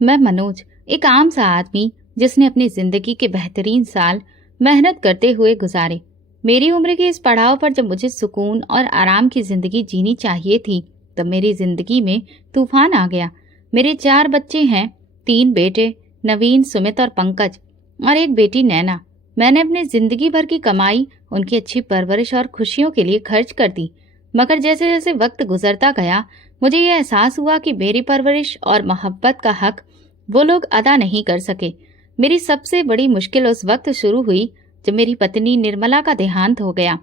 मैं मनोज, एक आम सा आदमी जिसने अपनी जिंदगी के बेहतरीन साल मेहनत करते हुए गुजारे। मेरी उम्र के इस पड़ाव पर जब मुझे सुकून और आराम की जिंदगी जीनी चाहिए थी, तब मेरी जिंदगी में तूफान आ गया। मेरे 4 बच्चे हैं, 3 बेटे नवीन, सुमित और पंकज, और एक बेटी नैना। मैंने अपनी जिंदगी भर की कमाई उनकी अच्छी परवरिश और खुशियों के लिए खर्च कर दी। मगर जैसे जैसे वक्त गुजरता गया, मुझे यह एहसास हुआ कि मेरी परवरिश और मोहब्बत का हक वो लोग अदा नहीं कर सके। मेरी सबसे बड़ी मुश्किल उस वक्त शुरू हुई जब मेरी पत्नी निर्मला का देहांत हो गया।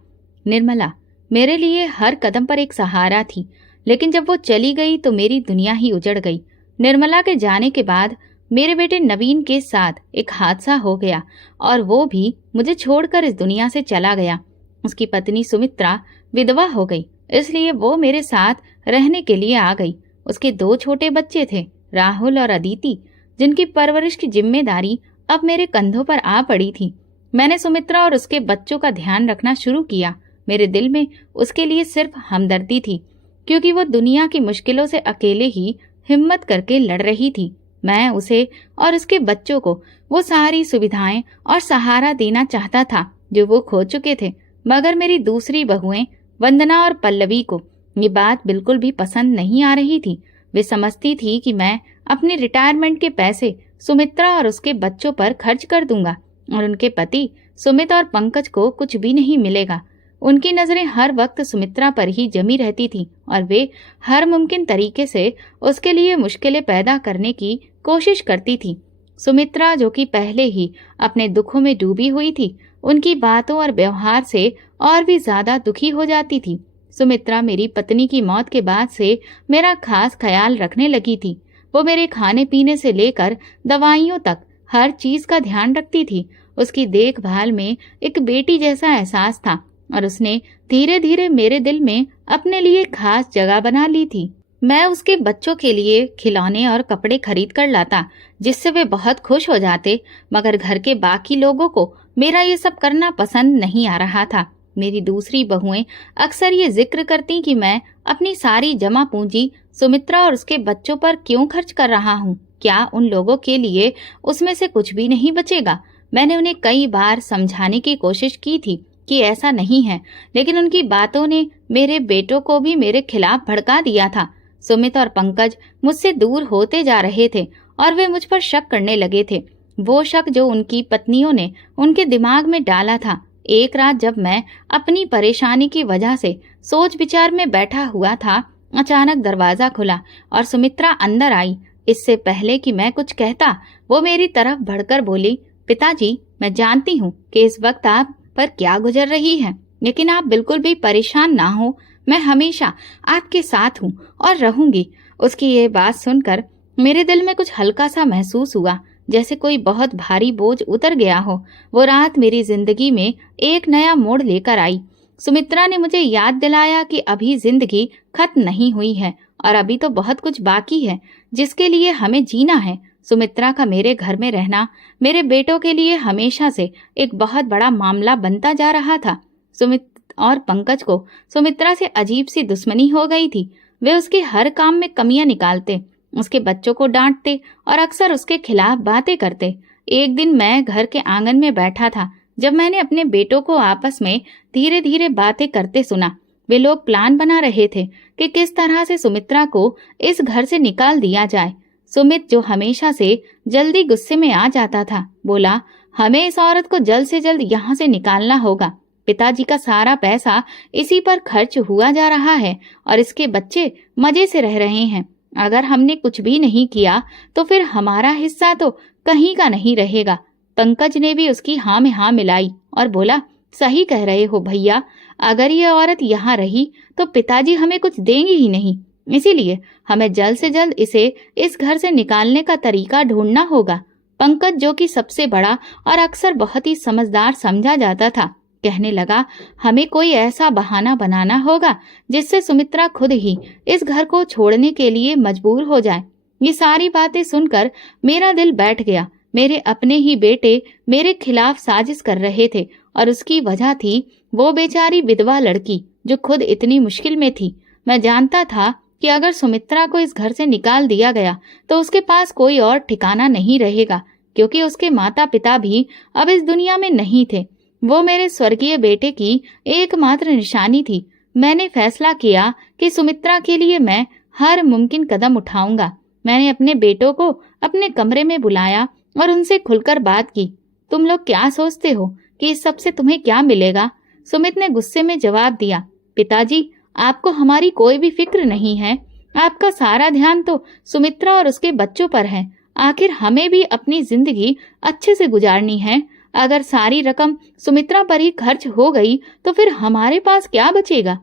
निर्मला मेरे लिए हर कदम पर एक सहारा थी, लेकिन जब वो चली गई तो मेरी दुनिया ही उजड़ गई। निर्मला के जाने के बाद मेरे बेटे नवीन के साथ एक हादसा हो गया और वो भी मुझे छोड़कर इस दुनिया से चला गया। उसकी पत्नी सुमित्रा विधवा हो गई, इसलिए वो मेरे साथ रहने के लिए आ गई। उसके 2 छोटे बच्चे थे, राहुल और अदिति, जिनकी परवरिश की जिम्मेदारी अब मेरे कंधों पर आ पड़ी थी। मैंने सुमित्रा और उसके बच्चों का ध्यान रखना शुरू किया। मेरे दिल में उसके लिए सिर्फ हमदर्दी थी, क्योंकि वो दुनिया की मुश्किलों से अकेले ही हिम्मत करके लड़ रही थी। मैं उसे और उसके बच्चों को वो सारी सुविधाएं और सहारा देना चाहता था जो वो खो चुके थे। मगर मेरी दूसरी बहुएं वंदना और पल्लवी को ये बात बिल्कुल भी पसंद नहीं आ रही थी। वे समझती थी कि मैं अपने रिटायरमेंट के पैसे सुमित्रा और उसके बच्चों पर खर्च कर दूंगा और उनके पति सुमित और पंकज को कुछ भी नहीं मिलेगा। उनकी नजरें हर वक्त सुमित्रा पर ही जमी रहती थी और वे हर मुमकिन तरीके से उसके लिए मुश्किलें पैदा करने की कोशिश करती थी। सुमित्रा, जो कि पहले ही अपने दुखों में डूबी हुई थी, उनकी बातों और व्यवहार से और भी ज्यादा दुखी हो जाती थी। सुमित्रा मेरी पत्नी की मौत के बाद से मेरा खास ख्याल रखने लगी थी। वो मेरे खाने पीने से लेकर दवाइयों तक हर चीज का ध्यान रखती थी। उसकी देखभाल में एक बेटी जैसा एहसास था और उसने धीरे धीरे मेरे दिल में अपने लिए खास जगह बना ली थी। मैं उसके बच्चों के लिए खिलौने और कपड़े खरीद कर लाता, जिससे वे बहुत खुश हो जाते। मगर घर के बाकी लोगों को मेरा ये सब करना पसंद नहीं आ रहा था। मेरी दूसरी बहुएं अक्सर ये जिक्र करती कि मैं अपनी सारी जमा पूंजी सुमित्रा और उसके बच्चों पर क्यों खर्च कर रहा हूँ। क्या उन लोगों के लिए उसमें से कुछ भी नहीं बचेगा? मैंने उन्हें कई बार समझाने की कोशिश की थी कि ऐसा नहीं है, लेकिन उनकी बातों ने मेरे बेटों को भी मेरे खिलाफ भड़का दिया था। सुमित और पंकज मुझसे दूर होते जा रहे थे और वे मुझ पर शक करने लगे थे, वो शक जो उनकी पत्नियों ने उनके दिमाग में डाला था। एक रात जब मैं अपनी परेशानी की वजह से सोच विचार में बैठा हुआ था, अचानक दरवाजा खुला और सुमित्रा अंदर आई। इससे पहले कि मैं कुछ कहता, वो मेरी तरफ बढ़कर बोली, पिताजी, मैं जानती हूँ कि इस वक्त आप पर क्या गुजर रही है, लेकिन आप बिल्कुल भी परेशान ना हो। मैं हमेशा आपके साथ हूँ और रहूंगी। उसकी ये बात सुनकर मेरे दिल में कुछ हल्का सा महसूस हुआ, जैसे कोई बहुत भारी बोझ उतर गया हो। वो रात मेरी जिंदगी में एक नया मोड़ लेकर आई। सुमित्रा ने मुझे याद दिलाया कि अभी जिंदगी खत्म नहीं हुई है और अभी तो बहुत कुछ बाकी है जिसके लिए हमें जीना है। सुमित्रा का मेरे घर में रहना मेरे बेटों के लिए हमेशा से एक बहुत बड़ा मामला बनता जा रहा था। सुमित और पंकज को सुमित्रा से अजीब सी दुश्मनी हो गई थी। वे उसके हर काम में कमियां निकालते, उसके बच्चों को डांटते और अक्सर उसके खिलाफ बातें करते। एक दिन मैं घर के आंगन में बैठा था जब मैंने अपने बेटों को आपस में धीरे धीरे बातें करते सुना। वे लोग प्लान बना रहे थे कि किस तरह से सुमित्रा को इस घर से निकाल दिया जाए। सुमित, जो हमेशा से जल्दी गुस्से में आ जाता था, बोला, हमें इस औरत को जल्द से जल्द यहाँ से निकालना होगा। पिताजी का सारा पैसा इसी पर खर्च हुआ जा रहा है और इसके बच्चे मजे से रह रहे हैं। अगर हमने कुछ भी नहीं किया तो फिर हमारा हिस्सा तो कहीं का नहीं रहेगा। पंकज ने भी उसकी हाँ में हाँ मिलाई और बोला, सही कह रहे हो भैया, अगर ये औरत यहाँ रही तो पिताजी हमें कुछ देंगे ही नहीं, इसीलिए हमें जल्द से जल्द इसे इस घर से निकालने का तरीका ढूंढना होगा। पंकज, जो कि सबसे बड़ा और अक्सर बहुत ही समझदार समझा जाता था, कहने लगा, हमें कोई ऐसा बहाना बनाना होगा जिससे सुमित्रा खुद ही इस घर को छोड़ने के लिए मजबूर हो जाए। ये सारी बातें सुनकर मेरा दिल बैठ गया। मेरे अपने ही बेटे मेरे खिलाफ साजिश कर रहे थे और उसकी वजह थी वो बेचारी विधवा लड़की जो खुद इतनी मुश्किल में थी। मैं जानता था कि अगर सुमित्रा को इस घर से निकाल दिया गया तो उसके पास कोई और ठिकाना नहीं रहेगा, क्योंकि उसके माता पिता भी अब इस दुनिया में नहीं थे। वो मेरे स्वर्गीय बेटे की एकमात्र निशानी थी। मैंने फैसला किया कि सुमित्रा के लिए मैं हर मुमकिन कदम उठाऊंगा। मैंने अपने बेटों को अपने कमरे में बुलाया और उनसे खुलकर बात की। तुम लोग क्या सोचते हो कि इस सब से तुम्हें क्या मिलेगा? सुमित ने गुस्से में जवाब दिया, पिताजी, आपको हमारी कोई भी फिक्र नहीं है। आपका सारा ध्यान तो सुमित्रा और उसके बच्चों पर है। आखिर हमें भी अपनी जिंदगी अच्छे से गुजारनी है। अगर सारी रकम सुमित्रा पर ही खर्च हो गई तो फिर हमारे पास क्या बचेगा?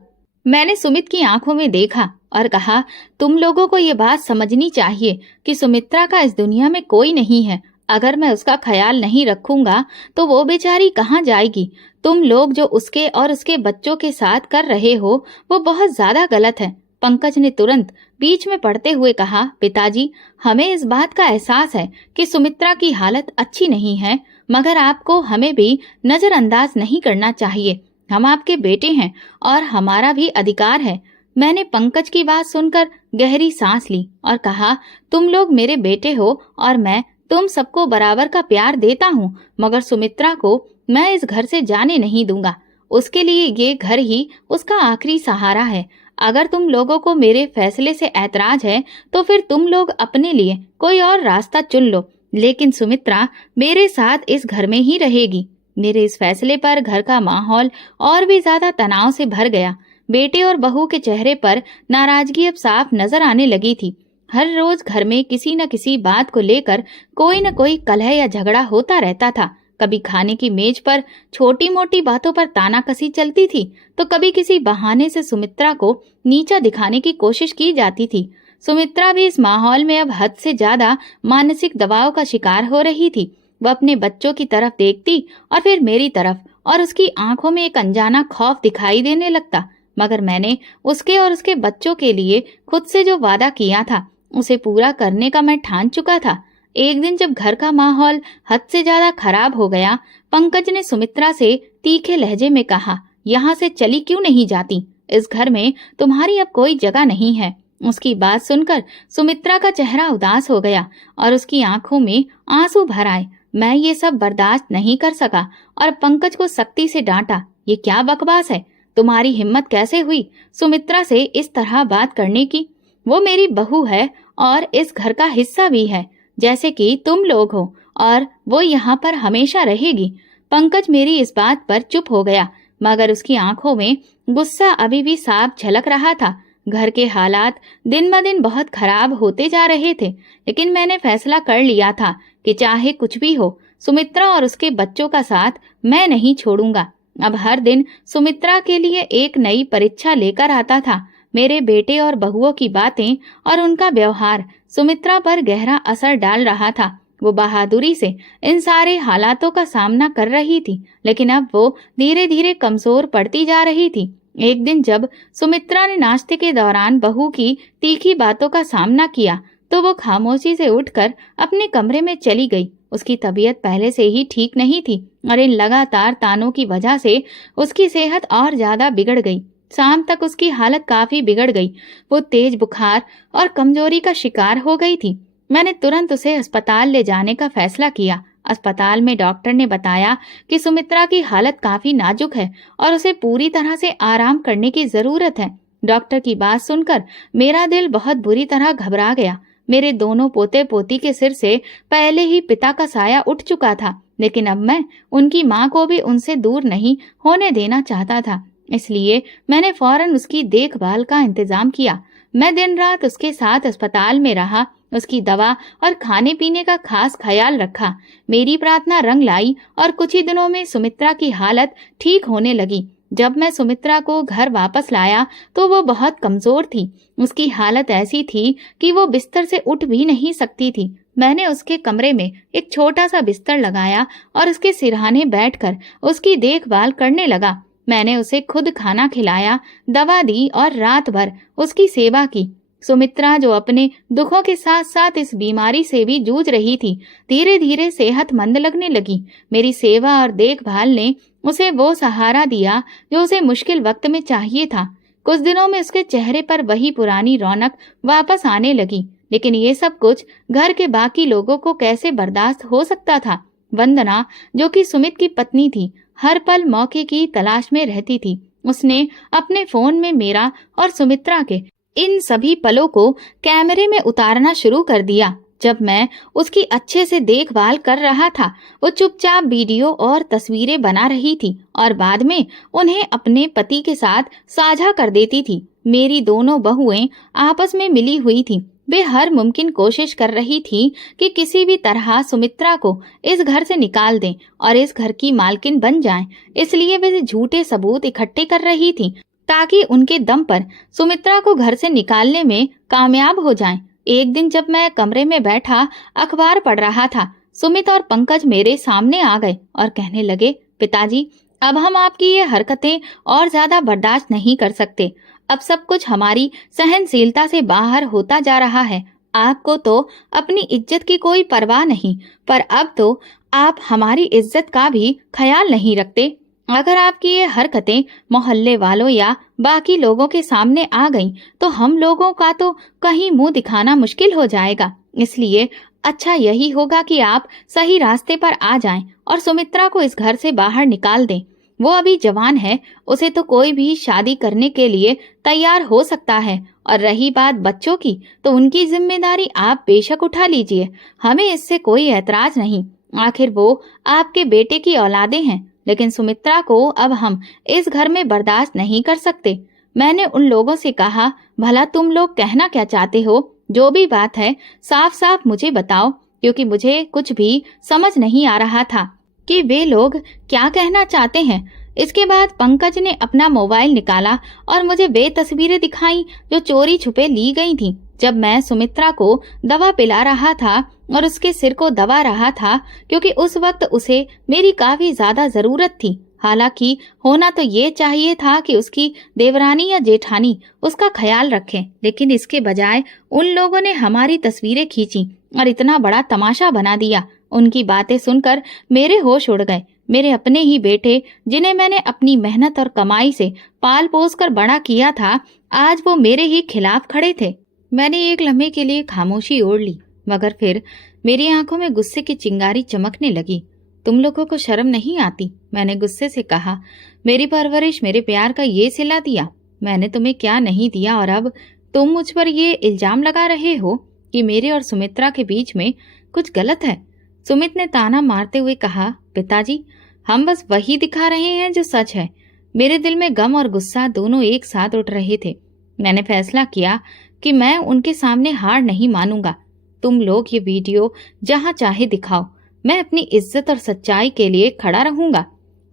मैंने सुमित की आंखों में देखा और कहा, तुम लोगों को ये बात समझनी चाहिए कि सुमित्रा का इस दुनिया में कोई नहीं है। अगर मैं उसका ख्याल नहीं रखूंगा तो वो बेचारी कहाँ जाएगी? तुम लोग जो उसके और उसके बच्चों के साथ कर रहे हो वो बहुत ज्यादा गलत है। पंकज ने तुरंत बीच में पड़ते हुए कहा, पिताजी, हमें इस बात का एहसास है कि सुमित्रा की हालत अच्छी नहीं है, मगर आपको हमें भी नजरअंदाज नहीं करना चाहिए। हम आपके बेटे हैं और हमारा भी अधिकार है। मैंने पंकज की बात सुनकर गहरी सांस ली और कहा, तुम लोग मेरे बेटे हो और मैं तुम सबको बराबर का प्यार देता हूँ, मगर सुमित्रा को मैं इस घर से जाने नहीं दूंगा। उसके लिए ये घर ही उसका आखिरी सहारा है। अगर तुम लोगों को मेरे फैसले से ऐतराज है तो फिर तुम लोग अपने लिए कोई और रास्ता चुन लो, लेकिन सुमित्रा मेरे साथ इस घर में ही रहेगी। मेरे इस फैसले पर घर का माहौल और भी ज्यादा तनाव से भर गया। बेटे और बहू के चेहरे पर नाराजगी अब साफ नजर आने लगी थी। हर रोज घर में किसी न किसी बात को लेकर कोई न कोई कलह या झगड़ा होता रहता था। कभी खाने की मेज पर छोटी मोटी बातों पर तानाकसी चलती थी तो कभी किसी बहाने से सुमित्रा को नीचा दिखाने की कोशिश की जाती थी। सुमित्रा भी इस माहौल में अब हद से ज्यादा मानसिक दबाव का शिकार हो रही थी। वह अपने बच्चों की तरफ देखती और फिर मेरी तरफ, और उसकी आंखों में एक अनजाना खौफ दिखाई देने लगता। मगर मैंने उसके और उसके बच्चों के लिए खुद से जो वादा किया था उसे पूरा करने का मैं ठान चुका था। एक दिन जब घर का माहौल हद से ज्यादा खराब हो गया, पंकज ने सुमित्रा से तीखे लहजे में कहा, यहाँ से चली क्यों नहीं जाती? इस घर में तुम्हारी अब कोई जगह नहीं है। उसकी बात सुनकर सुमित्रा का चेहरा उदास हो गया और उसकी आंखों में आंसू भर आए। मैं ये सब बर्दाश्त नहीं कर सका और पंकज को सख्ती से डांटा, ये क्या बकवास है? तुम्हारी हिम्मत कैसे हुई सुमित्रा से इस तरह बात करने की? वो मेरी बहू है और इस घर का हिस्सा भी है, जैसे कि तुम लोग हो, और वो यहाँ पर हमेशा रहेगी। पंकज मेरी इस बात पर चुप हो गया, मगर उसकी आंखों में गुस्सा अभी भी साफ झलक रहा था। घर के हालात दिन ब दिन बहुत खराब होते जा रहे थे, लेकिन मैंने फैसला कर लिया था कि चाहे कुछ भी हो, सुमित्रा और उसके बच्चों का साथ मैं नहीं छोड़ूंगा। अब हर दिन सुमित्रा के लिए एक नई परीक्षा लेकर आता था। मेरे बेटे और बहुओं की बातें और उनका व्यवहार सुमित्रा पर गहरा असर डाल रहा था। वो बहादुरी से इन सारे हालातों का सामना कर रही थी, लेकिन अब वो धीरे धीरे कमजोर पड़ती जा रही थी। एक दिन जब सुमित्रा ने नाश्ते के दौरान बहू की तीखी बातों का सामना किया तो वो खामोशी से उठकर अपने कमरे में चली गई। उसकी तबीयत पहले से ही ठीक नहीं थी और इन लगातार तानों की वजह से उसकी सेहत और ज्यादा बिगड़ गई। शाम तक उसकी हालत काफी बिगड़ गई। वो तेज बुखार और कमजोरी का शिकार हो गई थी। मैंने तुरंत उसे अस्पताल ले जाने का फैसला किया। अस्पताल में डॉक्टर ने बताया कि सुमित्रा की हालत काफी नाजुक है और उसे पूरी तरह से आराम करने की जरूरत है। डॉक्टर की बात सुनकर मेरा दिल बहुत बुरी तरह घबरा गया। मेरे दोनों पोते पोती के सिर से पहले ही पिता का साया उठ चुका था, लेकिन अब मैं उनकी माँ को भी उनसे दूर नहीं होने देना चाहता था। इसलिए मैंने फौरन उसकी देखभाल का इंतजाम किया। मैं दिन रात उसके साथ अस्पताल में रहा, उसकी दवा और खाने पीने का खास ख्याल रखा। मेरी प्रार्थना रंग लाई और कुछ ही दिनों में सुमित्रा की हालत ठीक होने लगी। जब मैं सुमित्रा को घर वापस लाया तो वो बहुत कमजोर थी। उसकी हालत ऐसी थी कि वो बिस्तर से उठ भी नहीं सकती थी। मैंने उसके कमरे में एक छोटा सा बिस्तर लगाया और उसके सिरहाने बैठकर उसकी देखभाल करने लगा। मैंने उसे खुद खाना खिलाया, दवा दी और रात भर उसकी सेवा की। सुमित्रा, जो अपने दुखों के साथ साथ इस बीमारी से भी जूझ रही थी, धीरे धीरे सेहतमंद लगने लगी। मेरी सेवा और देखभाल ने उसे वो सहारा दिया जो उसे मुश्किल वक्त में चाहिए था। कुछ दिनों में उसके चेहरे पर वही पुरानी रौनक वापस आने लगी। लेकिन ये सब कुछ घर के बाकी लोगों को कैसे बर्दाश्त हो सकता था। वंदना, जो कि सुमित की पत्नी थी, हर पल मौके की तलाश में रहती थी। उसने अपने फोन में मेरा और सुमित्रा के इन सभी पलों को कैमरे में उतारना शुरू कर दिया। जब मैं उसकी अच्छे से देखभाल कर रहा था, वो चुपचाप वीडियो और तस्वीरें बना रही थी और बाद में उन्हें अपने पति के साथ साझा कर देती थी। मेरी दोनों बहुएं आपस में मिली हुई थी। वे हर मुमकिन कोशिश कर रही थी कि किसी भी तरह सुमित्रा को इस घर से निकाल दें और इस घर की मालकिन बन जाएं। इसलिए वे झूठे सबूत इकट्ठे कर रही थी ताकि उनके दम पर सुमित्रा को घर से निकालने में कामयाब हो जाएं। एक दिन जब मैं कमरे में बैठा अखबार पढ़ रहा था, सुमित और पंकज मेरे सामने आ गए और कहने लगे, पिताजी, अब हम आपकी ये हरकतें और ज्यादा बर्दाश्त नहीं कर सकते। अब सब कुछ हमारी सहनशीलता से बाहर होता जा रहा है। आपको तो अपनी इज्जत की कोई परवाह नहीं, पर अब तो आप हमारी इज्जत का भी ख्याल नहीं रखते। अगर आपकी ये हरकतें मोहल्ले वालों या बाकी लोगों के सामने आ गईं, तो हम लोगों का तो कहीं मुंह दिखाना मुश्किल हो जाएगा। इसलिए अच्छा यही होगा कि आप सही रास्ते पर आ जाएं और सुमित्रा को इस घर से बाहर निकाल दें। वो अभी जवान है, उसे तो कोई भी शादी करने के लिए तैयार हो सकता है। और रही बात बच्चों की, तो उनकी जिम्मेदारी आप बेशक उठा लीजिए, हमें इससे कोई ऐतराज नहीं। आखिर वो आपके बेटे की औलादें हैं। लेकिन सुमित्रा को अब हम इस घर में बर्दाश्त नहीं कर सकते। मैंने उन लोगों से कहा, भला तुम लोग कहना क्या चाहते हो? जो भी बात है साफ साफ मुझे बताओ, क्योंकि मुझे कुछ भी समझ नहीं आ रहा था कि वे लोग क्या कहना चाहते हैं। इसके बाद पंकज ने अपना मोबाइल निकाला और मुझे वे तस्वीरें दिखाई जो चोरी छुपे ली गई थीं। जब मैं सुमित्रा को दवा पिला रहा था और उसके सिर को दबा रहा था, क्योंकि उस वक्त उसे मेरी काफी ज्यादा जरूरत थी। हालांकि होना तो ये चाहिए था कि उसकी देवरानी या जेठानी उसका ख्याल रखें, लेकिन इसके बजाय उन लोगों ने हमारी तस्वीरें खींची और इतना बड़ा तमाशा बना दिया। उनकी बातें सुनकर मेरे होश उड़ गए। मेरे अपने ही बेटे, जिन्हें मैंने अपनी मेहनत और कमाई से पाल पोस कर बड़ा किया था, आज वो मेरे ही खिलाफ खड़े थे। मैंने एक लम्हे के लिए खामोशी ओढ़ ली, मगर फिर मेरी आंखों में गुस्से की चिंगारी चमकने लगी। तुम लोगों को शर्म नहीं आती? मैंने गुस्से से कहा। मेरी परवरिश, मेरे प्यार का ये सिला दिया। मैंने तुम्हें क्या नहीं दिया और अब तुम मुझ पर ये इल्जाम लगा रहे हो कि मेरे और सुमित्रा के बीच में कुछ गलत है। सुमित ने ताना मारते हुए कहा, पिताजी, हम बस वही दिखा रहे हैं जो सच है। मेरे दिल में गम और गुस्सा दोनों एक साथ उठ रहे थे। मैंने फैसला किया कि मैं उनके सामने हार नहीं मानूंगा। तुम लोग ये वीडियो जहां चाहे दिखाओ, मैं अपनी इज्जत और सच्चाई के लिए खड़ा रहूंगा।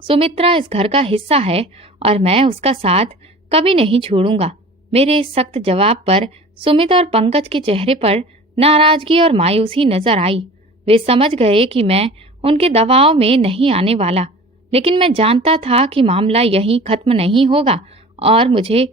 सुमित्रा इस घर का हिस्सा है और मैं उसका साथ कभी नहीं छोड़ूंगा। मेरे इस सख्त जवाब पर सुमित और पंकज के चेहरे पर नाराजगी और मायूसी नजर आई। वे समझ गए कि मैं उनके दबाव में नहीं आने वाला, लेकिन मैं जानता था कि मामला यहीं खत्म नहीं होगा और मुझे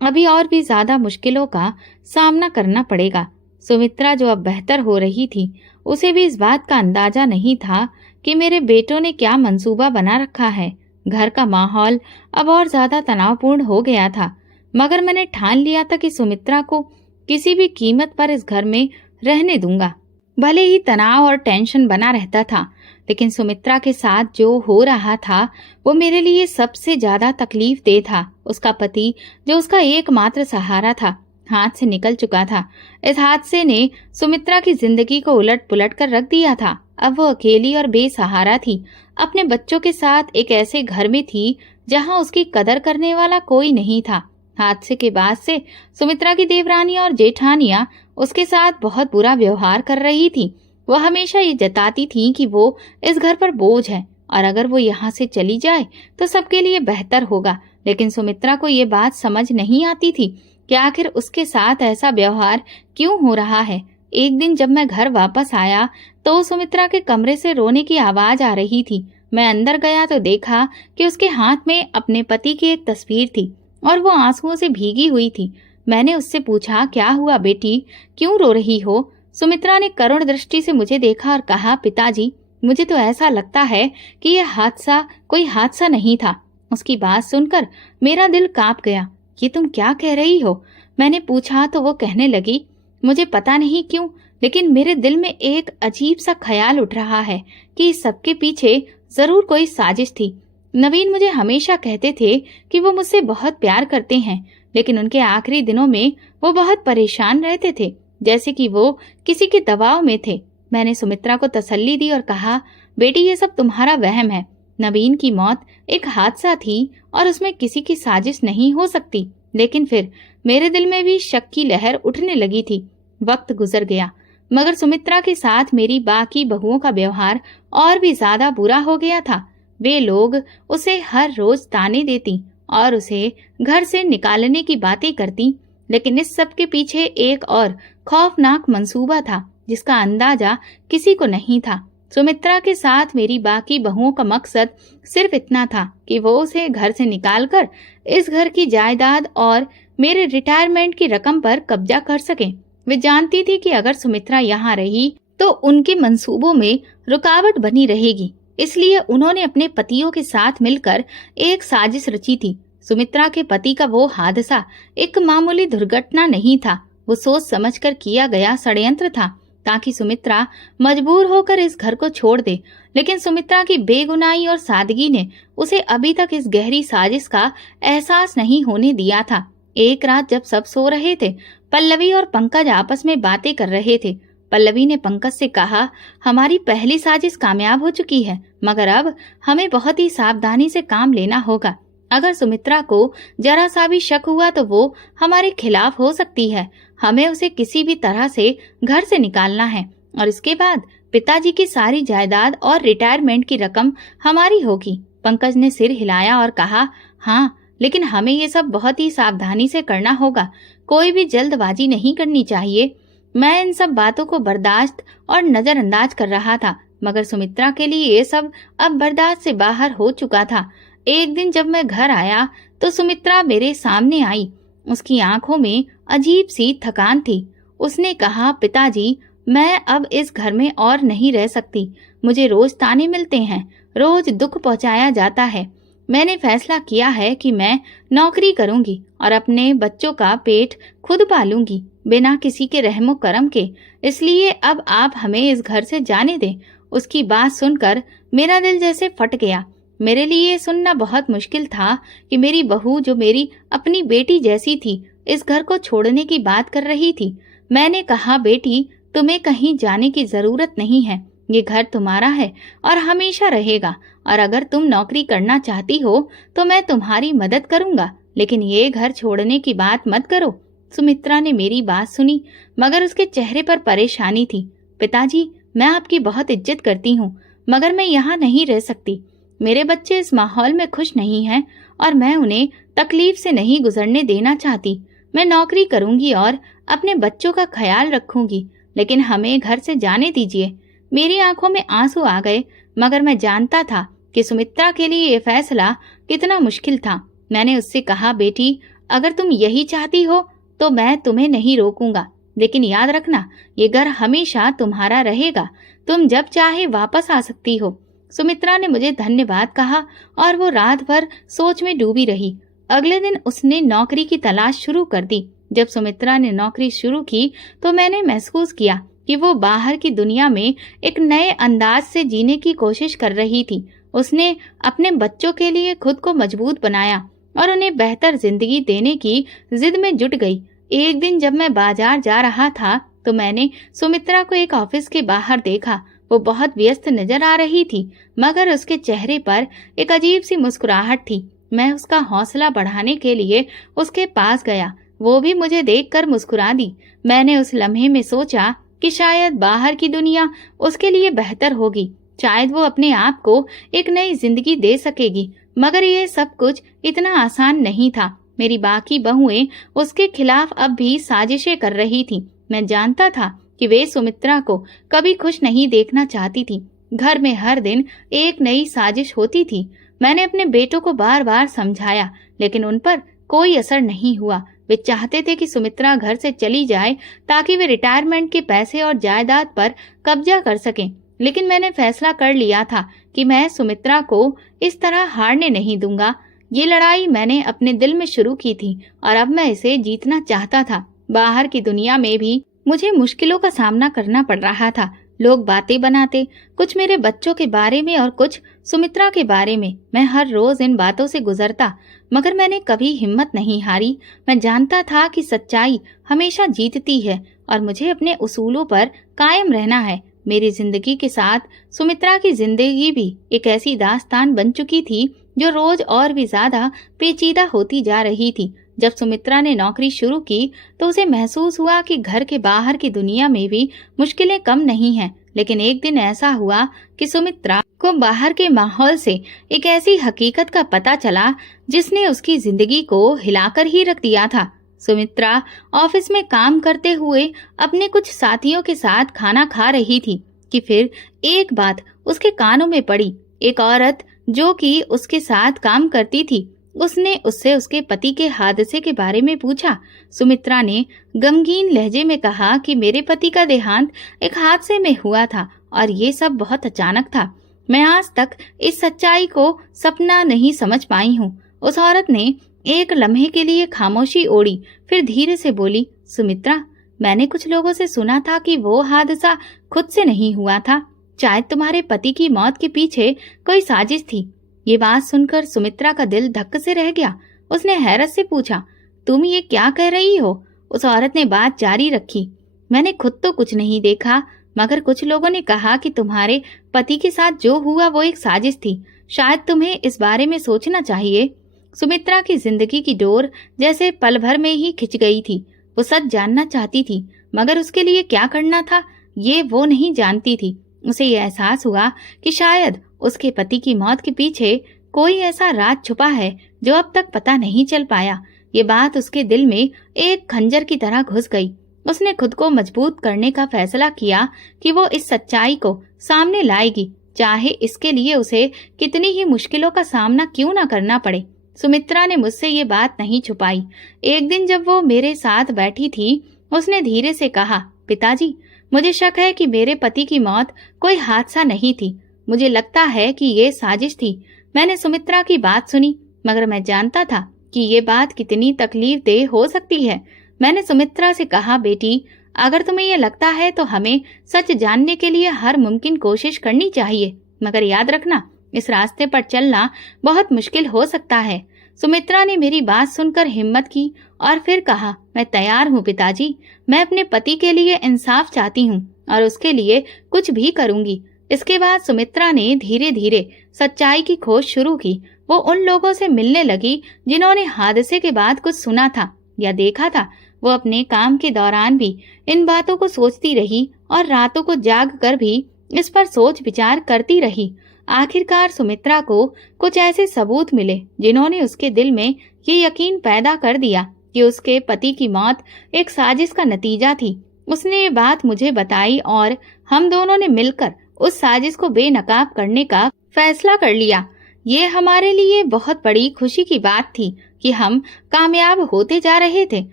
अभी और भी ज्यादा मुश्किलों का सामना करना पड़ेगा। सुमित्रा, जो अब बेहतर हो रही थी, उसे भी इस बात का अंदाजा नहीं था कि मेरे बेटों ने क्या मंसूबा बना रखा है। घर का माहौल अब और ज्यादा तनावपूर्ण हो गया था, मगर मैंने ठान लिया था कि सुमित्रा को किसी भी कीमत पर इस घर में रहने दूंगा। भले ही तनाव और टेंशन बना रहता था, लेकिन सुमित्रा के साथ जो हो रहा था वो मेरे लिए सबसे ज्यादा तकलीफ दे था। उसका पति, जो उसका एकमात्र सहारा था, हाथ से निकल चुका था। इस हादसे ने सुमित्रा की जिंदगी को उलट पुलट कर रख दिया था। अब वो अकेली और बेसहारा थी। अपने बच्चों के साथ एक ऐसे घर में थी जहां उसकी कदर करने वाला कोई नहीं था। हादसे के बाद से सुमित्रा की देवरानी और जेठानियां उसके साथ बहुत बुरा व्यवहार कर रही थी। वो हमेशा ये जताती थी कि वो इस घर पर बोझ है और अगर वो यहाँ से चली जाए तो सबके लिए बेहतर होगा। लेकिन सुमित्रा को ये बात समझ नहीं आती थी कि आखिर उसके साथ ऐसा व्यवहार क्यों हो रहा है। एक दिन जब मैं घर वापस आया तो सुमित्रा के कमरे से रोने की आवाज आ रही थी। मैं अंदर गया तो देखा कि उसके हाथ में अपने पति की एक तस्वीर थी और वो आंसुओं से भीगी हुई थी। मैंने उससे पूछा, क्या हुआ बेटी, क्यों रो रही हो? सुमित्रा ने करुण दृष्टि से मुझे देखा और कहा, पिताजी, मुझे तो ऐसा लगता है कि यह हादसा कोई हादसा नहीं था। उसकी बात सुनकर मेरा दिल कांप गया। ये तुम क्या कह रही हो? मैंने पूछा तो वो कहने लगी, मुझे पता नहीं क्यों, लेकिन मेरे दिल में एक अजीब सा ख्याल उठ रहा है कि इस सबके पीछे जरूर कोई साजिश थी। नवीन मुझे हमेशा कहते थे कि वो मुझसे बहुत प्यार करते हैं, लेकिन उनके आखिरी दिनों में वो बहुत परेशान रहते थे, जैसे कि वो किसी के दबाव में थे। मैंने सुमित्रा को तसल्ली दी और कहा, बेटी ये सब तुम्हारा वहम है। नवीन की मौत एक हादसा थी और उसमें किसी की साजिश नहीं हो सकती। लेकिन फिर मेरे दिल में भी शक की लहर उठने लगी थी। वक्त गुजर गया, मगर सुमित्रा के साथ मेरी बाकी बहुओं का व्यवहार और भी ज्यादा बुरा हो गया था। वे लोग उसे हर रोज ताने देती और उसे घर से निकालने की बातें करती, लेकिन इस सब के पीछे एक और खौफनाक मंसूबा था जिसका अंदाजा किसी को नहीं था। सुमित्रा के साथ मेरी बाकी बहुओं का मकसद सिर्फ इतना था कि वो उसे घर से निकालकर इस घर की जायदाद और मेरे रिटायरमेंट की रकम पर कब्जा कर सकें। वे जानती थी कि अगर सुमित्रा यहाँ रही तो उनके मंसूबों में रुकावट बनी रहेगी, इसलिए उन्होंने अपने पतियों के साथ मिलकर एक साजिश रची थी। सुमित्रा के पति का वो हादसा एक मामूली दुर्घटना नहीं था, वो सोच समझकर किया गया षड्यंत्र था ताकि सुमित्रा मजबूर होकर इस घर को छोड़ दे। लेकिन सुमित्रा की बेगुनाही और सादगी ने उसे अभी तक इस गहरी साजिश का एहसास नहीं होने दिया था। एक रात जब सब सो रहे थे, पल्लवी और पंकज आपस में बातें कर रहे थे। पल्लवी ने पंकज से कहा, हमारी पहली साजिश कामयाब हो चुकी है, मगर अब हमें बहुत ही सावधानी से काम लेना होगा। अगर सुमित्रा को जरा सा भी शक हुआ तो वो हमारे खिलाफ हो सकती है। हमें उसे किसी भी तरह से घर से निकालना है और इसके बाद पिताजी की सारी जायदाद और रिटायरमेंट की रकम हमारी होगी। पंकज ने सिर हिलाया और कहा, हाँ, लेकिन हमें ये सब बहुत ही सावधानी से करना होगा, कोई भी जल्दबाजी नहीं करनी चाहिए। मैं इन सब बातों को बर्दाश्त और नजरअंदाज कर रहा था, मगर सुमित्रा के लिए ये सब अब बर्दाश्त से बाहर हो चुका था। एक दिन जब मैं घर आया तो सुमित्रा मेरे सामने आई। उसकी आंखों में अजीब सी थकान थी। उसने कहा, पिताजी, मैं अब इस घर में और नहीं रह सकती। मुझे रोज ताने मिलते हैं, रोज दुख पहुंचाया जाता है। मैंने फैसला किया है कि मैं नौकरी करूंगी और अपने बच्चों का पेट खुद पालूंगी बिना किसी के रहमो करम के। इसलिए अब आप हमें इस घर से जाने दें। उसकी बात सुनकर मेरा दिल जैसे फट गया। मेरे लिए ये सुनना बहुत मुश्किल था कि मेरी बहू, जो मेरी अपनी बेटी जैसी थी, इस घर को छोड़ने की बात कर रही थी। मैंने कहा, बेटी, तुम्हें कहीं जाने की जरूरत नहीं है। ये घर तुम्हारा है और हमेशा रहेगा, और अगर तुम नौकरी करना चाहती हो तो मैं तुम्हारी मदद करूंगा, लेकिन ये घर छोड़ने की बात मत करो। सुमित्रा ने मेरी बात सुनी, मगर उसके चेहरे पर परेशानी थी। पिताजी, मैं आपकी बहुत इज्जत करती हूँ, मगर मैं यहाँ नहीं रह सकती। मेरे बच्चे इस माहौल में खुश नहीं हैं और मैं उन्हें तकलीफ से नहीं गुजरने देना चाहती। मैं नौकरी करूंगी और अपने बच्चों का ख्याल रखूंगी, लेकिन हमें घर से जाने दीजिए। मेरी आंखों में आंसू आ गए, मगर मैं जानता था कि सुमित्रा के लिए ये फैसला कितना मुश्किल था। मैंने उससे कहा, बेटी, अगर तुम यही चाहती हो तो मैं तुम्हें नहीं रोकूंगा, लेकिन याद रखना, ये घर हमेशा तुम्हारा रहेगा। तुम जब चाहे वापस आ सकती हो। सुमित्रा ने मुझे धन्यवाद कहा और वो रात भर सोच में डूबी रही। अगले दिन उसने नौकरी की तलाश शुरू कर दी। जब सुमित्रा ने नौकरी शुरू की तो मैंने महसूस किया कि वो बाहर की दुनिया में एक नए अंदाज से जीने की कोशिश कर रही थी। उसने अपने बच्चों के लिए खुद को मजबूत बनाया और उन्हें बेहतर जिंदगी देने की जिद में जुट गई। एक दिन जब मैं बाजार जा रहा था तो मैंने सुमित्रा को एक ऑफिस के बाहर देखा। वो बहुत व्यस्त नजर आ रही थी, मगर उसके चेहरे पर एक अजीब सी मुस्कुराहट थी। मैं उसका हौसला बढ़ाने के लिए उसके पास गया। वो भी मुझे देखकर मुस्कुरा दी। मैंने उस लम्हे में सोचा कि शायद बाहर की दुनिया उसके लिए बेहतर होगी, शायद वो अपने आप को एक नई जिंदगी दे सकेगी। मगर ये सब कुछ इतना आसान नहीं था। मेरी बाकी बहुएं उसके खिलाफ अब भी साजिशें कर रही थी। मैं जानता था कि वे सुमित्रा को कभी खुश नहीं देखना चाहती थी। घर में हर दिन एक नई साजिश होती थी। मैंने अपने बेटों को बार बार समझाया, लेकिन उन पर कोई असर नहीं हुआ। वे चाहते थे कि सुमित्रा घर से चली जाए ताकि वे रिटायरमेंट के पैसे और जायदाद पर कब्जा कर सकें। लेकिन मैंने फैसला कर लिया था कि मैं सुमित्रा को इस तरह हारने नहीं दूंगा। ये लड़ाई मैंने अपने दिल में शुरू की थी और अब मैं इसे जीतना चाहता था। बाहर की दुनिया में भी मुझे मुश्किलों का सामना करना पड़ रहा था। लोग बातें बनाते, कुछ मेरे बच्चों के बारे में और कुछ सुमित्रा के बारे में। मैं हर रोज इन बातों से गुजरता, मगर मैंने कभी हिम्मत नहीं हारी। मैं जानता था कि सच्चाई हमेशा जीतती है और मुझे अपने उसूलों पर कायम रहना है। मेरी जिंदगी के साथ सुमित्रा की जिंदगी भी एक ऐसी दास्तान बन चुकी थी जो रोज और भी ज्यादा पेचीदा होती जा रही थी। जब सुमित्रा ने नौकरी शुरू की तो उसे महसूस हुआ कि घर के बाहर की दुनिया में भी मुश्किलें कम नहीं हैं। लेकिन एक दिन ऐसा हुआ कि सुमित्रा को बाहर के माहौल से एक ऐसी हकीकत का पता चला जिसने उसकी जिंदगी को हिलाकर ही रख दिया था। सुमित्रा ऑफिस में काम करते हुए अपने कुछ साथियों के साथ खाना खा रही थी कि फिर एक बात उसके कानों में पड़ी। एक औरत जो कि उसके साथ काम करती थी, उसने उससे उसके पति के हादसे के बारे में पूछा। सुमित्रा ने गमगीन लहजे में कहा कि मेरे पति का देहांत एक हादसे में हुआ था और ये सब बहुत अचानक था। मैं आज तक इस सच्चाई को सपना नहीं समझ पाई हूँ। उस औरत ने एक लम्हे के लिए खामोशी ओढ़ी, फिर धीरे से बोली, सुमित्रा, मैंने कुछ लोगों से सुना था कि वो हादसा खुद से नहीं हुआ था। शायद तुम्हारे पति की मौत के पीछे कोई साजिश थी। ये बात सुनकर सुमित्रा का दिल धक्क से रह गया। उसने हैरत से पूछा, तुम ये क्या कह रही हो? उस औरत ने बात जारी रखी, मैंने खुद तो कुछ नहीं देखा, मगर कुछ लोगों ने कहा कि तुम्हारे पति के साथ जो हुआ वो एक साजिश थी। शायद तुम्हें इस बारे में सोचना चाहिए। सुमित्रा की जिंदगी की डोर जैसे पल भर में ही खिंच गई थी। वो सच जानना चाहती थी, मगर उसके लिए क्या करना था ये वो नहीं जानती थी। उसे ये एहसास हुआ कि शायद उसके पति की मौत के पीछे कोई ऐसा राज छुपा है जो अब तक पता नहीं चल पाया। ये बात उसके दिल में एक खंजर की तरह घुस गई। उसने खुद को मजबूत करने का फैसला किया कि वो इस सच्चाई को सामने लाएगी, चाहे इसके लिए उसे कितनी ही मुश्किलों का सामना क्यों न करना पड़े। सुमित्रा ने मुझसे ये बात नहीं छुपाई। एक दिन जब वो मेरे साथ बैठी थी, उसने धीरे से कहा, पिताजी, मुझे शक है कि मेरे पति की मौत कोई हादसा नहीं थी। मुझे लगता है कि ये साजिश थी। मैंने सुमित्रा की बात सुनी, मगर मैं जानता था कि ये बात कितनी तकलीफदेह हो सकती है। मैंने सुमित्रा से कहा, बेटी, अगर तुम्हें ये लगता है तो हमें सच जानने के लिए हर मुमकिन कोशिश करनी चाहिए, मगर याद रखना, इस रास्ते पर चलना बहुत मुश्किल हो सकता है। सुमित्रा ने मेरी बात सुनकर हिम्मत की और फिर कहा, मैं तैयार हूँ पिताजी। मैं अपने पति के लिए इंसाफ चाहती हूँ और उसके लिए कुछ भी करूंगी। इसके बाद सुमित्रा ने धीरे धीरे सच्चाई की खोज शुरू की। वो उन लोगों से मिलने लगी जिन्होंने हादसे के बाद कुछ सुना था या देखा था। वो अपने काम के दौरान भी इन बातों को सोचती रही और रातों को जाग कर भी इस पर सोच विचार करती रही। आखिरकार सुमित्रा को कुछ ऐसे सबूत मिले जिन्होंने उसके दिल में ये यकीन पैदा कर दिया कि उसके पति की मौत एक साजिश का नतीजा थी। उसने ये बात मुझे बताई और हम दोनों ने मिलकर उस साजिश को बेनकाब करने का फैसला कर लिया। ये हमारे लिए बहुत बड़ी खुशी की बात थी कि हम कामयाब होते जा रहे थे।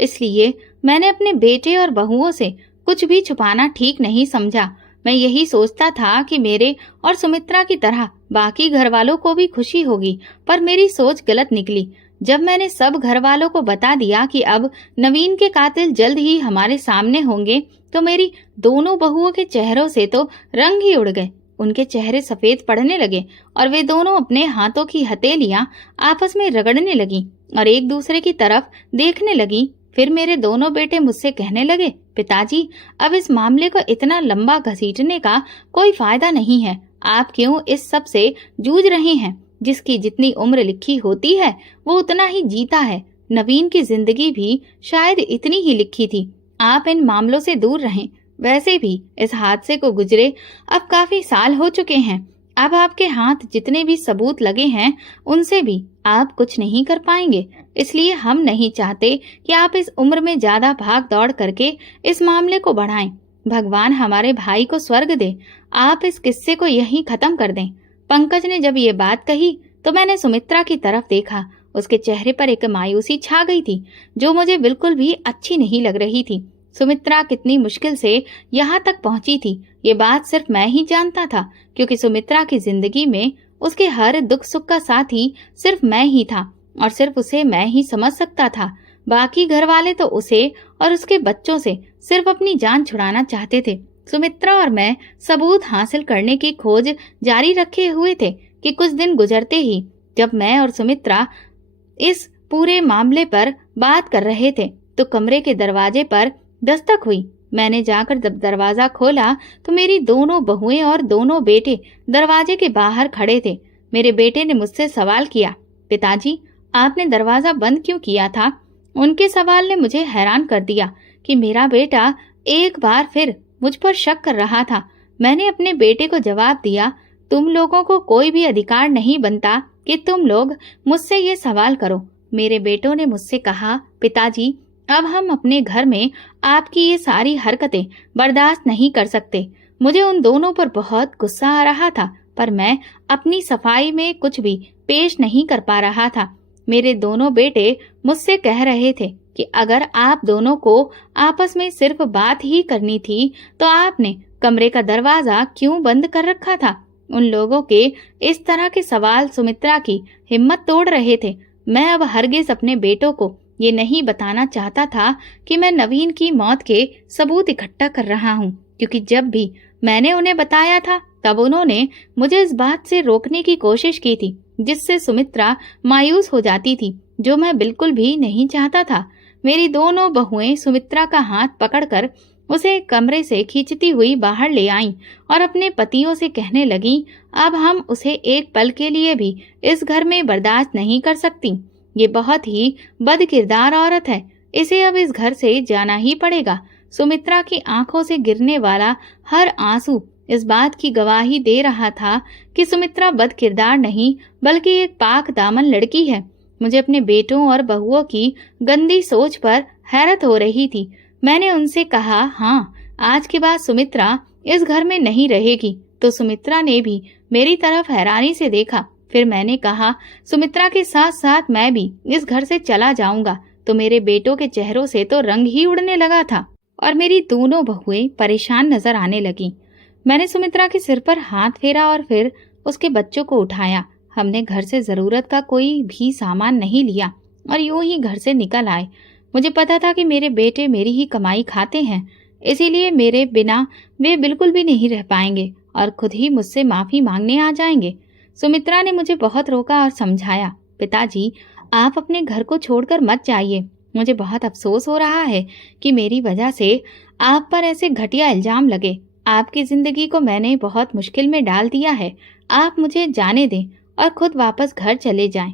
इसलिए मैंने अपने बेटे और बहुओं से कुछ भी छुपाना ठीक नहीं समझा। मैं यही सोचता था कि मेरे और सुमित्रा की तरह बाकी घर वालों को भी खुशी होगी, पर मेरी सोच गलत निकली। जब मैंने सब घर वालों को बता दिया कि अब नवीन के कातिल जल्द ही हमारे सामने होंगे, तो मेरी दोनों बहुओं के चेहरों से तो रंग ही उड़ गए। उनके चेहरे सफेद पड़ने लगे और वे दोनों अपने हाथों की हथेलियां आपस में रगड़ने लगी और एक दूसरे की तरफ देखने लगी। फिर मेरे दोनों बेटे मुझसे कहने लगे, पिताजी, अब इस मामले को इतना लंबा घसीटने का कोई फायदा नहीं है। आप क्यों इस सब से जूझ रहे हैं? जिसकी जितनी उम्र लिखी होती है वो उतना ही जीता है। नवीन की जिंदगी भी शायद इतनी ही लिखी थी। आप इन मामलों से दूर रहें। वैसे भी इस हादसे को गुजरे अब काफी साल हो चुके हैं। अब आपके हाथ जितने भी सबूत लगे हैं उनसे भी आप कुछ नहीं कर पाएंगे। इसलिए हम नहीं चाहते कि आप इस उम्र में ज्यादा भाग दौड़ करके इस मामले को बढ़ाएं। भगवान हमारे भाई को स्वर्ग दे। आप इस किस्से को यहीं खत्म कर दें। पंकज ने जब ये बात कही तो मैंने सुमित्रा की तरफ देखा। उसके चेहरे पर एक मायूसी छा गई थी जो मुझे बिल्कुल भी अच्छी नहीं लग रही थी। सुमित्रा कितनी मुश्किल से यहाँ तक पहुंची थी ये बात सिर्फ मैं ही जानता था, क्योंकि सुमित्रा की जिंदगी में उसके हर दुख सुख का साथी सिर्फ मैं ही था और सिर्फ उसे मैं ही समझ सकता था। बाकी घर वाले तो उसे और उसके बच्चों से सिर्फ अपनी जान छुड़ाना चाहते थे। सुमित्रा और मैं सबूत हासिल करने की खोज जारी रखे हुए थे कि कुछ दिन गुजरते ही जब मैं और सुमित्रा इस पूरे मामले पर बात कर रहे थे तो कमरे के दरवाजे पर दस्तक हुई। मैंने जाकर जब दरवाजा खोला तो मेरी दोनों बहुएं और दोनों बेटे दरवाजे के बाहर खड़े थे। मेरे बेटे ने मुझसे सवाल किया, पिताजी आपने दरवाजा बंद क्यों किया था? उनके सवाल ने मुझे हैरान कर दिया कि मेरा बेटा एक बार फिर मुझ पर शक कर रहा था। मैंने अपने बेटे को जवाब दिया, तुम लोगों को कोई भी अधिकार नहीं बनता कि तुम लोग मुझसे ये सवाल करो। मेरे बेटों ने मुझसे कहा, पिताजी अब हम अपने घर में आपकी ये सारी हरकतें बर्दाश्त नहीं कर सकते। मुझे उन दोनों पर बहुत गुस्सा आ रहा था पर मैं अपनी सफाई में कुछ भी पेश नहीं कर पा रहा था। मेरे दोनों बेटे मुझसे कह रहे थे कि अगर आप दोनों को आपस में सिर्फ बात ही करनी थी तो आपने कमरे का दरवाजा क्यों बंद कर रखा था? उन लोगों के इस तरह के सवाल सुमित्रा की हिम्मत तोड़ रहे थे। मैं अब हरगिज अपने बेटों को ये नहीं बताना चाहता था कि मैं नवीन की मौत के सबूत इकट्ठा कर रहा हूँ, क्योंकि जब भी मैंने उन्हें बताया था तब उन्होंने मुझे इस बात से रोकने की कोशिश की थी जिससे सुमित्रा मायूस हो जाती थी, जो मैं बिल्कुल भी नहीं चाहता था। मेरी दोनों बहुएं सुमित्रा का हाथ पकड़कर उसे कमरे से खींचती हुई बाहर ले आईं और अपने पतियों से कहने लगीं, अब हम उसे एक पल के लिए भी इस घर में बर्दाश्त नहीं कर सकती। ये बहुत ही बदकिरदार औरत है, इसे अब इस घर से जाना ही पड़ेगा। सुमित्रा की आंखों से गिरने वाला हर आंसू इस बात की गवाही दे रहा था कि सुमित्रा बदकिरदार नहीं बल्कि एक पाक दामन लड़की है। मुझे अपने बेटों और बहुओं की गंदी सोच पर हैरत हो रही थी। मैंने उनसे कहा, हाँ आज के बाद सुमित्रा इस घर में नहीं रहेगी। तो सुमित्रा ने भी मेरी तरफ हैरानी से देखा। फिर मैंने कहा, सुमित्रा के साथ साथ मैं भी इस घर से चला जाऊंगा। तो मेरे बेटों के चेहरों से तो रंग ही उड़ने लगा था और मेरी दोनों बहुएं परेशान नजर आने लगी। मैंने सुमित्रा के सिर पर हाथ फेरा और फिर उसके बच्चों को उठाया। हमने घर से जरूरत का कोई भी सामान नहीं लिया और यूं ही घर से निकल आए। मुझे पता था कि मेरे बेटे मेरी ही कमाई खाते हैं, इसीलिए मेरे बिना वे बिल्कुल भी नहीं रह पाएंगे और खुद ही मुझसे माफी मांगने आ जाएंगे। सुमित्रा ने मुझे बहुत रोका और समझाया, पिताजी आप अपने घर को छोड़कर मत जाइए। मुझे बहुत अफसोस हो रहा है कि मेरी वजह से आप पर ऐसे घटिया इल्जाम लगे। आपकी जिंदगी को मैंने बहुत मुश्किल में डाल दिया है। आप मुझे जाने दें और खुद वापस घर चले जाएं।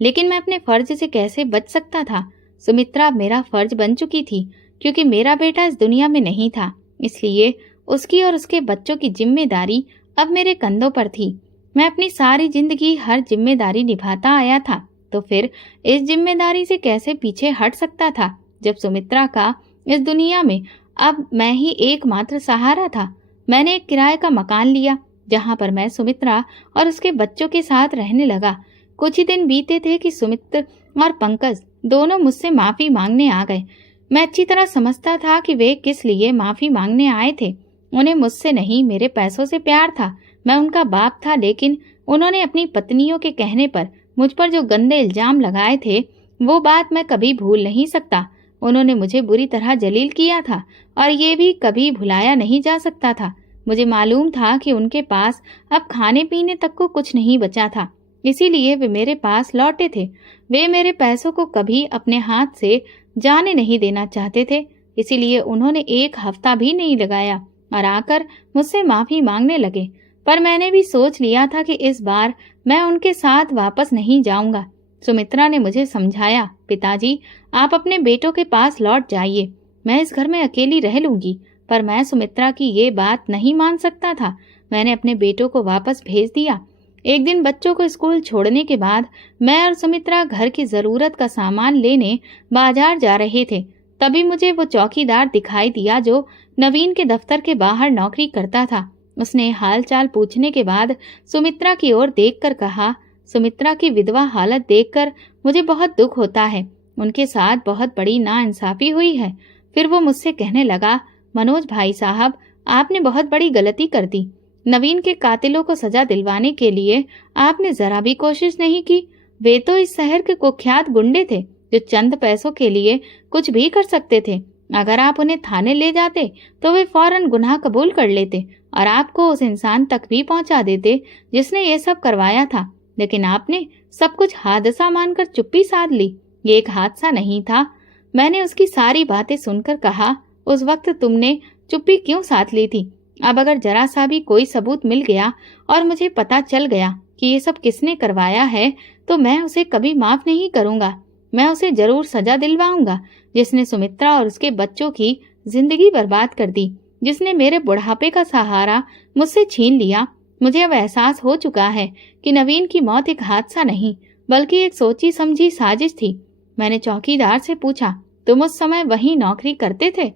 लेकिन मैं अपने फर्ज से कैसे बच सकता था? सुमित्रा मेरा फर्ज बन चुकी थी क्योंकि मेरा बेटा इस दुनिया में नहीं था, इसलिए उसकी और उसके बच्चों की जिम्मेदारी अब मेरे कंधों पर थी। मैं अपनी सारी जिंदगी हर जिम्मेदारी निभाता आया था, तो फिर इस जिम्मेदारी से कैसे पीछे हट सकता था जब सुमित्रा का इस दुनिया में अब मैं ही एकमात्र सहारा था। मैंने एक किराए का मकान लिया जहां पर मैं सुमित्रा और उसके बच्चों के साथ रहने लगा। कुछ ही दिन बीते थे कि सुमित्र और पंकज दोनों मुझसे माफी मांगने आ गए। मैं अच्छी तरह समझता था कि वे किस लिए माफी मांगने आए थे। उन्हें मुझसे नहीं मेरे पैसों से प्यार था। मैं उनका बाप था, लेकिन उन्होंने अपनी पत्नियों के कहने पर मुझ पर जो गंदे इल्जाम लगाए थे वो बात मैं कभी भूल नहीं सकता। उन्होंने मुझे बुरी तरह जलील किया था और ये भी कभी भुलाया नहीं जा सकता था। मुझे मालूम था कि उनके पास अब खाने पीने तक को कुछ नहीं बचा था, इसीलिए वे मेरे पास लौटे थे। वे मेरे पैसों को कभी अपने हाथ से जाने नहीं देना चाहते थे, इसीलिए उन्होंने एक हफ्ता भी नहीं लगाया और आकर मुझसे माफी मांगने लगे। पर मैंने भी सोच लिया था कि इस बार मैं उनके साथ वापस नहीं जाऊंगा। सुमित्रा ने मुझे समझाया, पिताजी आप अपने बेटों के पास लौट जाइए, मैं इस घर में अकेली रह लूंगी। पर मैं सुमित्रा की ये बात नहीं मान सकता था। मैंने अपने बेटों को वापस भेज दिया। एक दिन बच्चों को स्कूल छोड़ने के बाद मैं और सुमित्रा घर की जरूरत का सामान लेने बाजार जा रहे थे। तभी मुझे वो चौकीदार दिखाई दिया जो नवीन के दफ्तर के बाहर नौकरी करता था। उसने हालचाल पूछने के बाद सुमित्रा की ओर देखकर कहा, सुमित्रा की विधवा हालत देखकर मुझे बहुत दुख होता है। उनके साथ बहुत बड़ी नाइंसाफी हुई है। फिर वो मुझसे कहने लगा, मनोज भाई साहब आपने बहुत बड़ी गलती कर दी। नवीन के कातिलों को सजा दिलवाने के लिए आपने जरा भी कोशिश नहीं की। वे तो इस शहर के कुख्यात गुंडे थे जो चंद पैसों के लिए कुछ भी कर सकते थे। अगर आप उन्हें थाने ले जाते तो वे फौरन गुनाह कबूल कर लेते और आपको उस इंसान तक भी पहुंचा देते जिसने ये सब करवाया था। लेकिन आपने सब कुछ हादसा मानकर चुप्पी साध ली। ये एक हादसा नहीं था। मैंने उसकी सारी बातें सुनकर कहा, उस वक्त तुमने चुप्पी क्यों साध ली थी? अब अगर जरा सा भी कोई सबूत मिल गया और मुझे पता चल गया कि ये सब किसने करवाया है तो मैं उसे कभी माफ नहीं करूंगा। मैं उसे जरूर सजा दिलवाऊंगा जिसने सुमित्रा और उसके बच्चों की जिंदगी बर्बाद कर दी, जिसने मेरे बुढ़ापे का सहारा मुझसे छीन लिया। मुझे अब एहसास हो चुका है कि नवीन की मौत एक हादसा नहीं बल्कि एक सोची समझी साजिश थी। मैंने चौकीदार से पूछा, तुम उस समय वहीं नौकरी करते थे?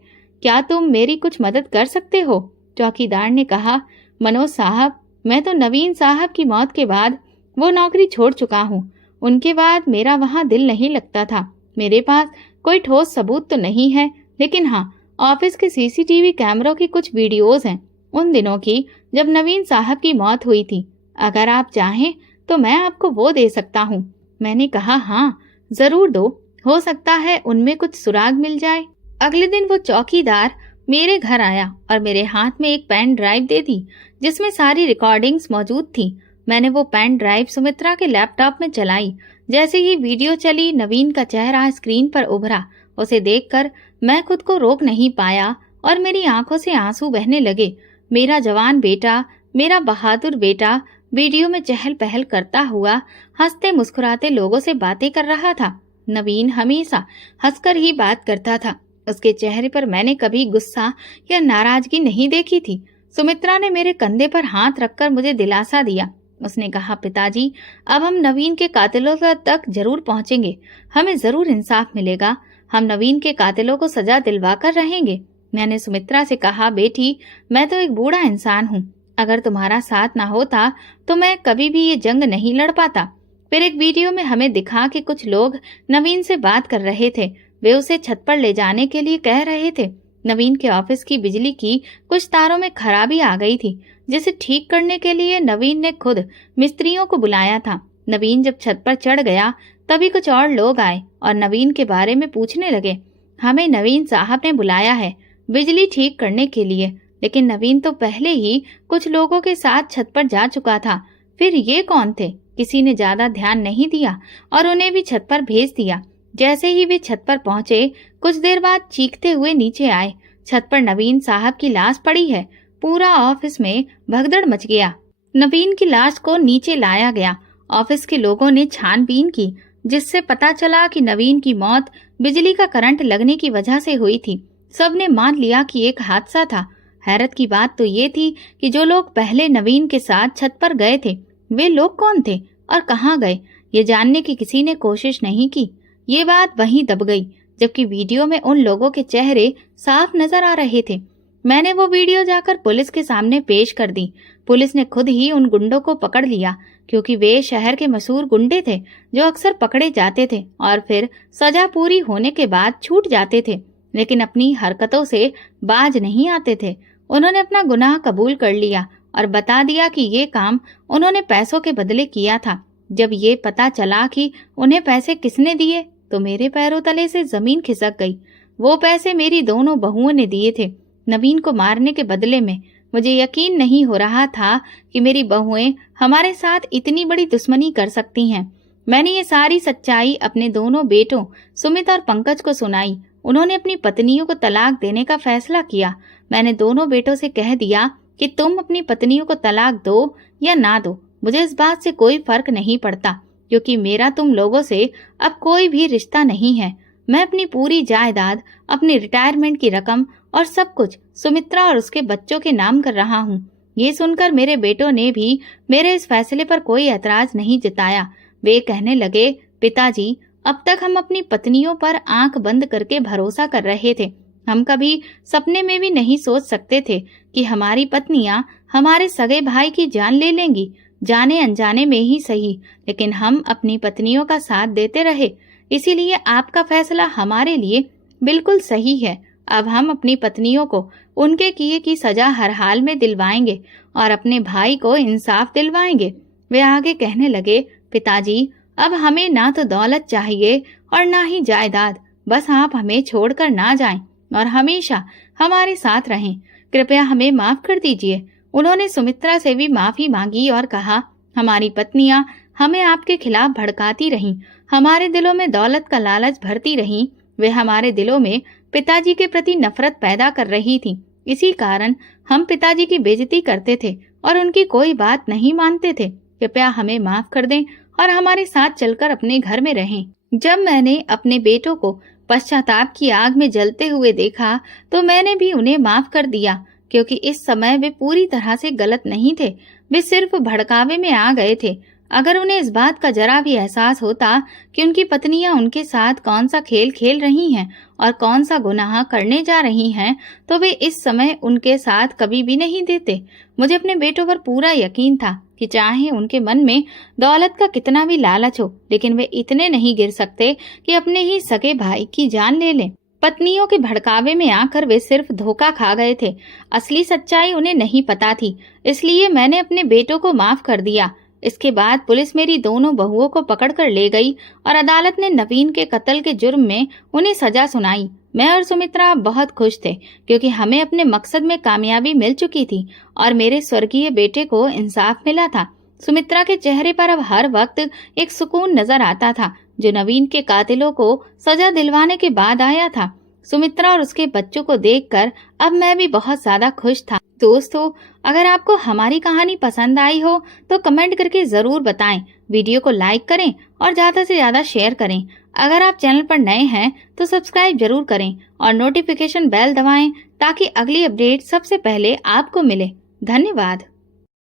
क्या तुम मेरी कुछ मदद कर सकते हो? चौकीदार ने कहा, मनोज साहब, मैं तो नवीन साहब की मौत के बाद वो नौकरी छोड़ चुका हूँ। उनके बाद मेरा वहाँ दिल नहीं लगता था। मेरे पास कोई ठोस सबूत तो नहीं है, लेकिन हाँ, ऑफिस के सीसीटीवी कैमरों की कुछ वीडियोज हैं उन दिनों की जब नवीन साहब की मौत हुई थी। अगर आप चाहें तो मैं आपको वो दे सकता हूँ। मैंने कहा, हाँ जरूर दो, हो सकता है उनमें कुछ सुराग मिल जाए। अगले दिन वो चौकीदार मेरे घर आया और मेरे हाथ में एक पेन ड्राइव दे दी जिसमें सारी रिकॉर्डिंग्स मौजूद थी। मैंने वो पेन ड्राइव सुमित्रा के लैपटॉप में चलाई। जैसे ही वीडियो चली, नवीन का चेहरा स्क्रीन पर उभरा। उसे देखकर मैं खुद को रोक नहीं पाया और मेरी आंखों से आंसू बहने लगे। मेरा जवान बेटा, मेरा बहादुर बेटा वीडियो में चहल पहल करता हुआ हंसते मुस्कुराते लोगों से बातें कर रहा था। नवीन हमेशा हंसकर ही बात करता था। उसके चेहरे पर मैंने कभी गुस्सा या नाराजगी नहीं देखी थी। सुमित्रा ने मेरे कंधे पर हाथ रखकर मुझे दिलासा दिया। उसने कहा, पिताजी, अब हम नवीन के कातिलों तक जरूर पहुंचेंगे। हमें जरूर इंसाफ मिलेगा। हम नवीन के कातिलों को सजा दिलवा कर रहेंगे। मैंने सुमित्रा से कहा, बेटी, मैं तो एक बूढ़ा इंसान हूँ। अगर तुम्हारा साथ ना होता तो मैं कभी भी ये जंग नहीं लड़ पाता। फिर एक वीडियो में हमें दिखा कि कुछ लोग नवीन से बात कर रहे थे। वे उसे छत पर ले जाने के लिए कह रहे थे। नवीन के ऑफिस की बिजली की कुछ तारों में खराबी आ गई थी, जिसे ठीक करने के लिए नवीन ने खुद मिस्त्रियों को बुलाया था। नवीन जब छत पर चढ़ गया तभी कुछ और लोग आए और नवीन के बारे में पूछने लगे। हमें नवीन साहब ने बुलाया है बिजली ठीक करने के लिए, लेकिन नवीन तो पहले ही कुछ लोगों के साथ छत पर जा चुका था। फिर ये कौन थे? किसी ने ज्यादा ध्यान नहीं दिया और उन्हें भी छत पर भेज दिया। जैसे ही वे छत पर पहुंचे, कुछ देर बाद चीखते हुए नीचे आए। छत पर नवीन साहब की लाश पड़ी है। पूरा ऑफिस में भगदड़ मच गया। नवीन की लाश को नीचे लाया गया। ऑफिस के लोगों ने छानबीन की, जिससे पता चला कि नवीन की मौत बिजली का करंट लगने की वजह से हुई थी। सबने मान लिया कि एक हादसा था। हैरत की बात तो ये थी कि जो लोग पहले नवीन के साथ छत पर गए थे, वे लोग कौन थे और कहाँ गए, ये जानने की किसी ने कोशिश नहीं की। ये बात वहीं दब गई, जबकि वीडियो में उन लोगों के चेहरे साफ नजर आ रहे थे। मैंने वो वीडियो जाकर पुलिस के सामने पेश कर दी। पुलिस ने खुद ही उन गुंडों को पकड़ लिया, क्योंकि वे शहर के मशहूर गुंडे थे जो अक्सर पकड़े जाते थे और फिर सजा पूरी होने के बाद छूट जाते थे, लेकिन अपनी हरकतों से बाज नहीं आते थे। उन्होंने अपना गुनाह कबूल कर लिया और बता दिया कि ये काम उन्होंने पैसों के बदले किया था। जब ये पता चला कि उन्हें पैसे किसने दिए तो मेरे पैरों तले से जमीन खिसक गई। वो पैसे मेरी दोनों बहुओं ने दिए थे नवीन को मारने के बदले में। मुझे यकीन नहीं हो रहा था कि मेरी बहुएं हमारे साथ इतनी बड़ी दुश्मनी कर सकती हैं। मैंने ये सारी सच्चाई अपने दोनों बेटों सुमित और पंकज को सुनाई। उन्होंने अपनी पत्नियों को तलाक देने का फैसला किया। मैंने दोनों बेटों से कह दिया कि तुम अपनी पत्नियों को तलाक दो या ना दो, मुझे इस बात से कोई फर्क नहीं पड़ता, क्योंकि मेरा तुम लोगों से अब कोई भी रिश्ता नहीं है। मैं अपनी पूरी जायदाद, अपनी रिटायरमेंट की रकम और सब कुछ सुमित्रा और उसके बच्चों के नाम कर रहा हूँ। ये सुनकर मेरे बेटों ने भी मेरे इस फैसले पर कोई ऐतराज नहीं जताया। वे कहने लगे, पिताजी, अब तक हम अपनी पत्नियों पर आंख बंद करके भरोसा कर रहे थे। हम कभी सपने में भी नहीं सोच सकते थे कि हमारी पत्नियां हमारे सगे भाई की जान ले लेंगी, जाने अनजाने में ही सही, लेकिन हम अपनी पत्नियों का साथ देते रहे। इसीलिए आपका फैसला हमारे लिए बिल्कुल सही है अब हम अपनी पत्नियों को उनके किए की सजा हर हाल में दिलवाएंगे और अपने भाई को इंसाफ दिलवाएंगे। वे आगे कहने लगे, पिताजी, अब हमें ना तो दौलत चाहिए और ना ही जायदाद, बस आप हमें छोड़कर ना जाएं और हमेशा हमारे साथ रहें। कृपया हमें माफ कर दीजिए। उन्होंने सुमित्रा से भी माफी मांगी और कहा, हमारी पत्नियां हमें आपके खिलाफ भड़काती रहीं, हमारे दिलों में दौलत का लालच भरती रहीं। वे हमारे दिलों में पिताजी के प्रति नफरत पैदा कर रही थीं। इसी कारण हम पिताजी की बेइज्जती करते थे और उनकी कोई बात नहीं मानते थे। कृपया हमें माफ कर दें और हमारे साथ चलकर अपने घर में रहें। जब मैंने अपने बेटों को पश्चाताप की आग में जलते हुए देखा तो मैंने भी उन्हें माफ कर दिया, क्योंकि इस समय वे पूरी तरह से गलत नहीं थे। वे सिर्फ भड़कावे में आ गए थे। अगर उन्हें इस बात का जरा भी एहसास होता कि उनकी पत्नियां उनके साथ कौन सा खेल खेल रही हैं और कौन सा गुनाह करने जा रही हैं, तो वे इस समय उनके साथ कभी भी नहीं देते। मुझे अपने बेटों पर पूरा यकीन था कि चाहे उनके मन में दौलत का कितना भी लालच हो, लेकिन वे इतने नहीं गिर सकते कि अपने ही सगे भाई की जान ले लें। पत्नियों के भड़कावे में आकर वे सिर्फ धोखा खा गए थे। असली सच्चाई उन्हें नहीं पता थी, इसलिए मैंने अपने बेटों को माफ कर दिया। इसके बाद पुलिस मेरी दोनों बहुओं को पकड़कर ले गई और अदालत ने नवीन के कत्ल के जुर्म में उन्हें सजा सुनाई। मैं और सुमित्रा बहुत खुश थे, क्योंकि हमें अपने मकसद में कामयाबी मिल चुकी थी और मेरे स्वर्गीय बेटे को इंसाफ मिला था। सुमित्रा के चेहरे पर अब हर वक्त एक सुकून नजर आता था, जो नवीन के कातिलों को सजा दिलवाने के बाद आया था। सुमित्रा और उसके बच्चों को देखकर अब मैं भी बहुत ज्यादा खुश था। दोस्तों, अगर आपको हमारी कहानी पसंद आई हो तो कमेंट करके जरूर बताएं। वीडियो को लाइक करें और ज्यादा से ज्यादा शेयर करें। अगर आप चैनल पर नए हैं तो सब्सक्राइब जरूर करें और नोटिफिकेशन बेल दबाएं ताकि अगली अपडेट सबसे पहले आपको मिले। धन्यवाद।